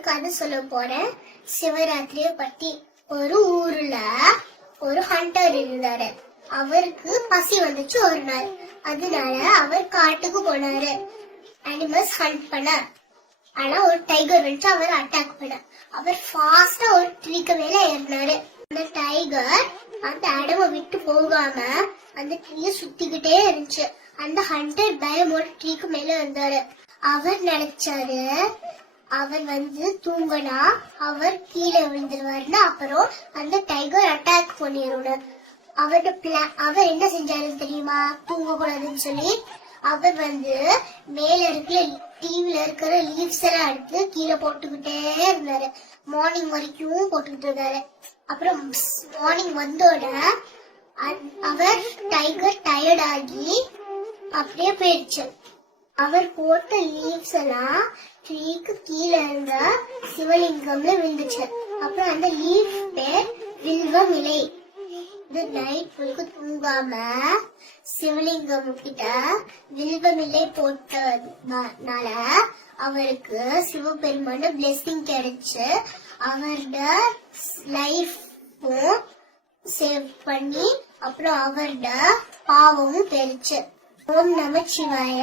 கதை சொல்ல போறேன் சிவராத்திரிய பத்தி. ஒரு ஊர்ல ஒரு ஹண்டர் இருந்தாரு. அவருக்கு பசி வந்துச்சு ஒரு நாள். அதனால அவர் காட்டுக்கு போனாரு. அனிமல்ஸ் ஹண்ட் பண்ண. ஆனா ஒரு டைகர் வந்து அவர் அட்டாக் பண்ண. அவர் ஃபாஸ்டா ஒரு ட்ரீக்கு மேல ஏறினாரு. அந்த டைகர் அந்த இடம விட்டு போகாம அந்த ட்ரீய சுத்திக்கிட்டே இருந்துச்சு. அந்த ஹண்டர் பயமோட ட்ரீக்கு மேல இருந்தாரு அவர் நினைச்சாரு அவர் வந்து தூங்கினா அவர் கீழே விழுந்துருவாருன்னு அப்புறம் அந்த டைகர் அட்டாக் பண்ணிடும் அவரோட பிளான் அவர் என்ன செஞ்சாருன்னு தெரியுமா? தூங்க கூடாதுன்னு சொல்லி அவர் வந்து மேல இருக்கிற டிவில இருக்கிற லீவ்ஸ் எல்லாம் எடுத்து கீழே போட்டுக்கிட்டே இருந்தாரு. மார்னிங் வரைக்கும் போட்டுக்கிட்டு இருந்தாரு அப்புறம் மார்னிங் வந்தோட அ- அவர் டைகர் டயர்ட் ஆகி அப்படியே போயிடுச்சு. அவர் போட்ட லீவ்ஸ் எல்லாம் ட்ரீக்கு கீழே இருந்த சிவலிங்கம்ல விழுந்துச்சு. அப்புறம் அந்த லீஃப் பேர் வில்வம் இலை இந்த நைட் முழுக்க தூங்காம சிவலிங்கம் கிட்ட வில்வமில்லை போட்டதுனால அவருக்கு சிவபெருமான பிளெஸிங் கிடைச்சு அவரோட லைஃப்பும் சேவ் பண்ணி அப்புறம் அவரோட பாவமும் தெரிச்சு ஓம் நமச்சிவாய.